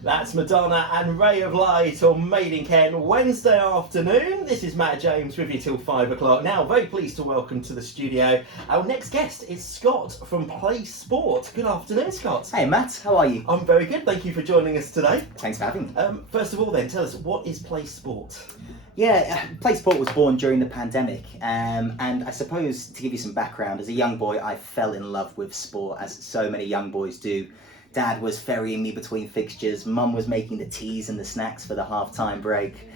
That's Madonna and Ray of Light on Made in Kent Wednesday afternoon. This is Matt James with you till 5 o'clock. Now, very pleased to welcome to the studio our next guest is Scott from PLAI Sport. Good afternoon, Scott. Hey Matt, how are you? I'm very good, thank you for joining us today. Thanks for having me. First of all then, tell us, what is PLAI Sport? Yeah, PLAI Sport was born during the pandemic, and I suppose to give you some background, as a young boy I fell in love with sport, as so many young boys do. Dad was ferrying me between fixtures, Mum was making the teas and the snacks for the half-time break.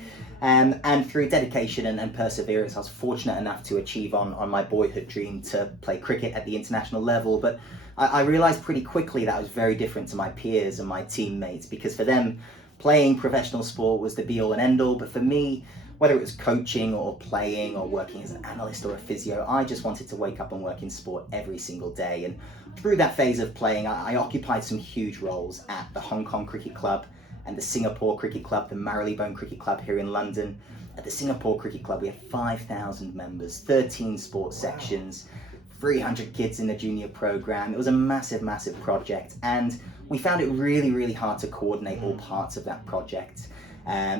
And through dedication and perseverance, I was fortunate enough to achieve on my boyhood dream to play cricket at the international level. But I realised pretty quickly that I was very different to my peers and my teammates, because for them, playing professional sport was the be-all and end-all. But for me, whether it was coaching or playing or working as an analyst or a physio, I just wanted to wake up and work in sport every single day. And through that phase of playing, I occupied some huge roles at the Hong Kong Cricket Club and the Singapore Cricket Club, the Marylebone Cricket Club here in London. At the Singapore Cricket Club, we have 5,000 members, 13 sports sections, 300 kids in the junior program. It was a massive, massive project, and we found it really, really hard to coordinate all parts of that project.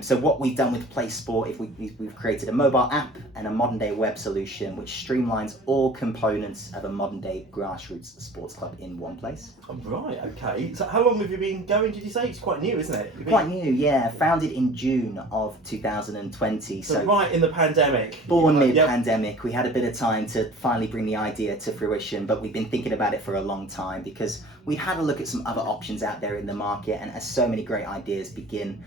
So what we've done with PLAI Sport, we've created a mobile app and a modern day web solution which streamlines all components of a modern day grassroots sports club in one place. Right, okay. So how long have you been going, did you say? It's quite new, isn't it? Quite new, yeah. Founded in June of 2020. So right in the pandemic. Born mid-pandemic. Yep. We had a bit of time to finally bring the idea to fruition, but we've been thinking about it for a long time because we'd had a look at some other options out there in the market, and as so many great ideas begin,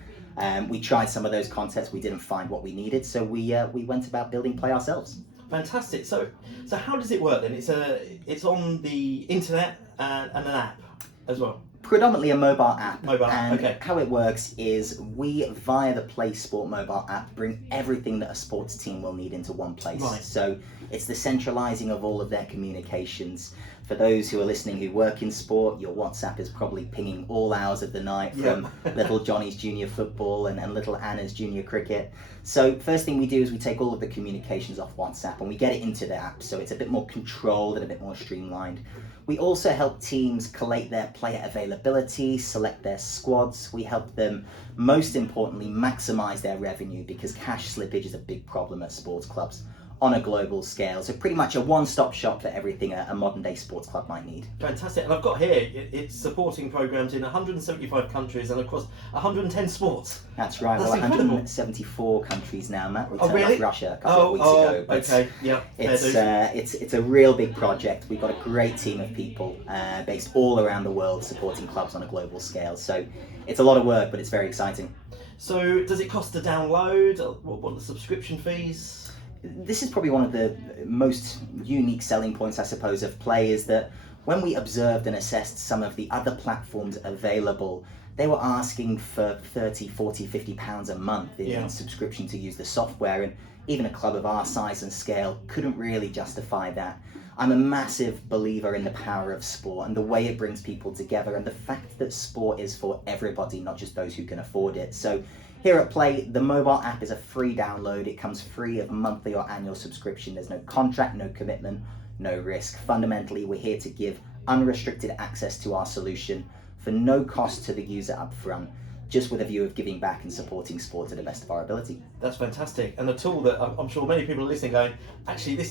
we tried some of those concepts, we didn't find what we needed, so we went about building PLAI ourselves. Fantastic. So how does it work then? It's on the internet and an app as well? Predominantly a mobile app. And okay. How it works is we, via the PLAI Sport mobile app, bring everything that a sports team will need into one place. Right. So it's the centralising of all of their communications. For those who are listening who work in sport, your WhatsApp is probably pinging all hours of the night from little Johnny's junior football and little Anna's junior cricket. So first thing we do is we take all of the communications off WhatsApp and we get it into the app, so it's a bit more controlled and a bit more streamlined. We also help teams collate their player availability, select their squads. We help them, most importantly, maximise their revenue, because cash slippage is a big problem at sports clubs on a global scale. So pretty much a one-stop shop for everything a modern day sports club might need. Fantastic. And I've got here, it's supporting programs in 175 countries and across 110 sports. That's right. That's 174 countries now, Matt. We turned off Russia a couple of weeks ago. But okay. Yeah. It's a real big project. We've got a great team of people based all around the world supporting clubs on a global scale. So it's a lot of work, but it's very exciting. So does it cost to download? What are the subscription fees? This is probably one of the most unique selling points, I suppose, of PLAI, is that when we observed and assessed some of the other platforms available, they were asking for 30, 40, 50 pounds a month in subscription to use the software, and even a club of our size and scale couldn't really justify that. I'm a massive believer in the power of sport and the way it brings people together, and the fact that sport is for everybody, not just those who can afford it. So here at PLAI, the mobile app is a free download. It comes free of monthly or annual subscription. There's no contract, no commitment, no risk. Fundamentally, we're here to give unrestricted access to our solution for no cost to the user up front, just with a view of giving back and supporting sport to the best of our ability. That's fantastic, and a tool that I'm sure many people are listening going, actually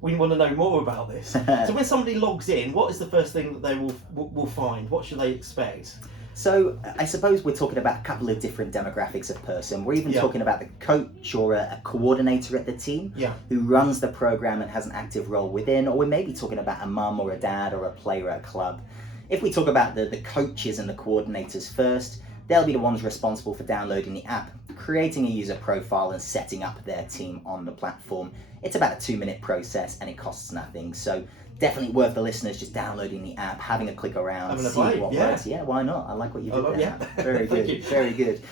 we want to know more about this. So when somebody logs in, what is the first thing that they will find? What should they expect? So I suppose we're talking about a couple of different demographics of person. We're even talking about the coach or a coordinator at the team who runs the program and has an active role within, or we may be talking about a mum or a dad or a player at a club. If we talk about the coaches and the coordinators first, they'll be the ones responsible for downloading the app, creating a user profile and setting up their team on the platform. It's about a 2-minute process and it costs nothing. So definitely worth the listeners just downloading the app, having a click around, seeing what works. Yeah, why not? I like what you did there. Yeah. Very good, very good.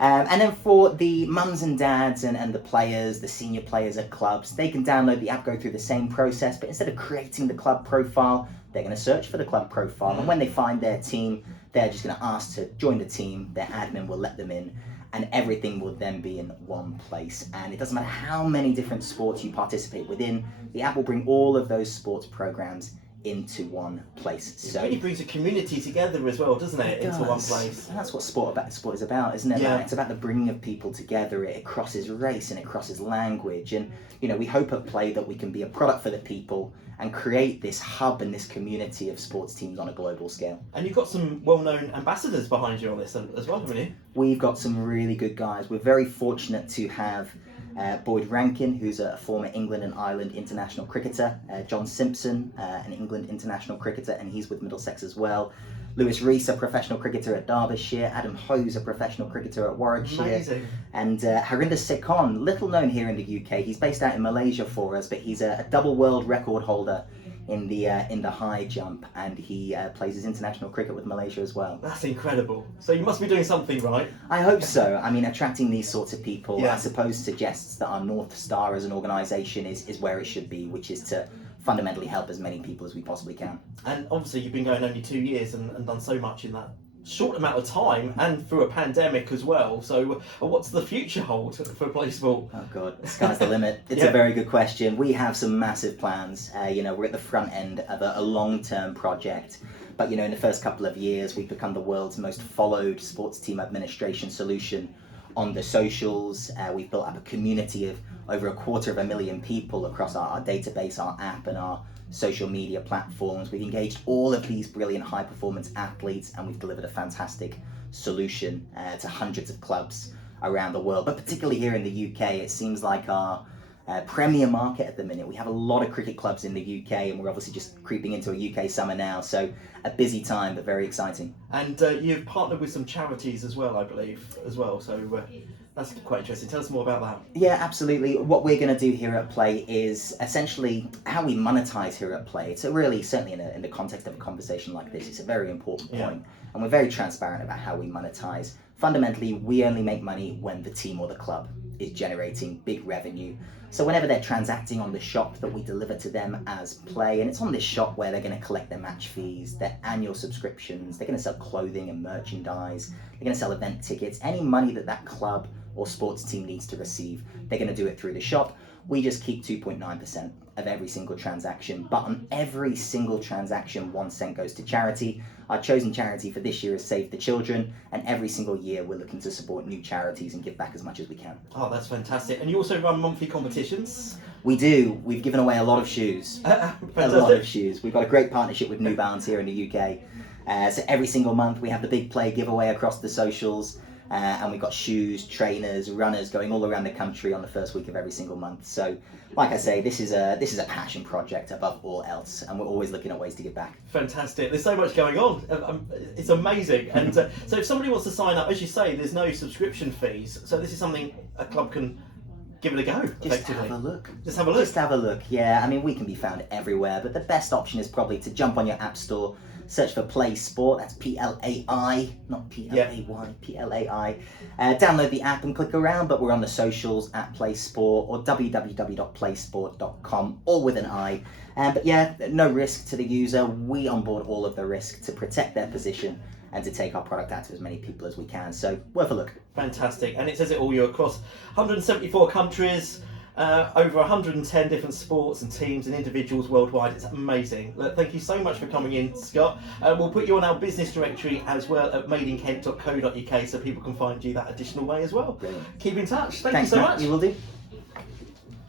And then for the mums and dads and the players, the senior players at clubs, they can download the app, go through the same process, but instead of creating the club profile, they're going to search for the club profile. And when they find their team, they're just going to ask to join the team. Their admin will let them in, and everything will then be in one place. And it doesn't matter how many different sports you participate within, the app will bring all of those sports programs into one place. It So really brings a community together as well, doesn't it? Into one place. And that's what sport is about, isn't it? Yeah. It's about the bringing of people together. It crosses race and it crosses language. And, you know, we hope at PLAI that we can be a product for the people and create this hub and this community of sports teams on a global scale. And you've got some well-known ambassadors behind you on this as well, haven't you? We've got some really good guys. We're very fortunate to have Boyd Rankin, who's a former England and Ireland international cricketer, John Simpson, an England international cricketer, and he's with Middlesex as well. Lewis Rees, a professional cricketer at Derbyshire. Adam Hose, a professional cricketer at Warwickshire. Amazing. And Harinder Sekon, little known here in the UK. He's based out in Malaysia for us, but he's a double world record holder in the high jump, and he plays his international cricket with Malaysia as well. That's incredible. So you must be doing something right. I hope so. I mean, attracting these sorts of people, Yeah. I suppose, suggests that our North Star as an organisation is where it should be, which is to fundamentally help as many people as we possibly can. And obviously you've been going only 2 years and done so much in that short amount of time and through a pandemic as well. So what's the future hold for PLAI Sport? Oh God, the sky's the limit. It's Yeah. a very good question. We have some massive plans. You know, we're at the front end of a long-term project. But, you know, in the first couple of years, we've become the world's most followed sports team administration solution on the socials. We've built up a community of over 250,000 people across our database, our app, and our social media platforms. We've engaged all of these brilliant high-performance athletes, and we've delivered a fantastic solution to hundreds of clubs around the world. But particularly here in the UK, it seems like our premier market at the minute. We have a lot of cricket clubs in the UK, and we're obviously just creeping into a UK summer now. So a busy time, but very exciting. And you've partnered with some charities as well, I believe, as well. So that's quite interesting. Tell us more about that. Yeah, absolutely. What we're going to do here at PLAI is essentially how we monetize here at PLAI. So really, certainly in the context of a conversation like this, it's a very important point. And we're very transparent about how we monetize. Fundamentally, we only make money when the team or the club is generating big revenue. So whenever they're transacting on the shop that we deliver to them as PLAI, and it's on this shop where they're going to collect their match fees, their annual subscriptions, they're going to sell clothing and merchandise, they're going to sell event tickets, any money that that club or sports team needs to receive, they're going to do it through the shop. We just keep 2.9% of every single transaction, but on every single transaction, 1 cent goes to charity. Our chosen charity for this year is Save the Children, and every single year we're looking to support new charities and give back as much as we can. Oh, that's fantastic. And you also run monthly competitions? We do. We've given away a lot of shoes. A lot of shoes. We've got a great partnership with New Balance here in the UK. So every single month we have the big PLAI giveaway across the socials. And we've got shoes, trainers, runners going all around the country on the first week of every single month. So, like I say, this is a passion project above all else, and we're always looking at ways to give back. Fantastic. There's so much going on. It's amazing. And so if somebody wants to sign up, as you say, there's no subscription fees. So this is something a club can give it a go, Just effectively. have a look. Just have a look. Just have a look, yeah. I mean, we can be found everywhere, but the best option is probably to jump on your app store, search for PLAI Sport, that's PLAI, not PLAY, PLAI. Download the app and click around, but we're on the socials at PLAI Sport or www.playsport.com, all with an I. But yeah, no risk to the user. We onboard all of the risk to protect their position and to take our product out to as many people as we can. So worth a look. Fantastic. And it says it all, you're across 174 countries, over 110 different sports and teams and individuals worldwide. It's amazing. Look, thank you so much for coming in, Scott. We'll put you on our business directory as well at madeinkent.co.uk so people can find you that additional way as well. Brilliant. Keep in touch. Thank Thanks, you so Matt. much. You will do.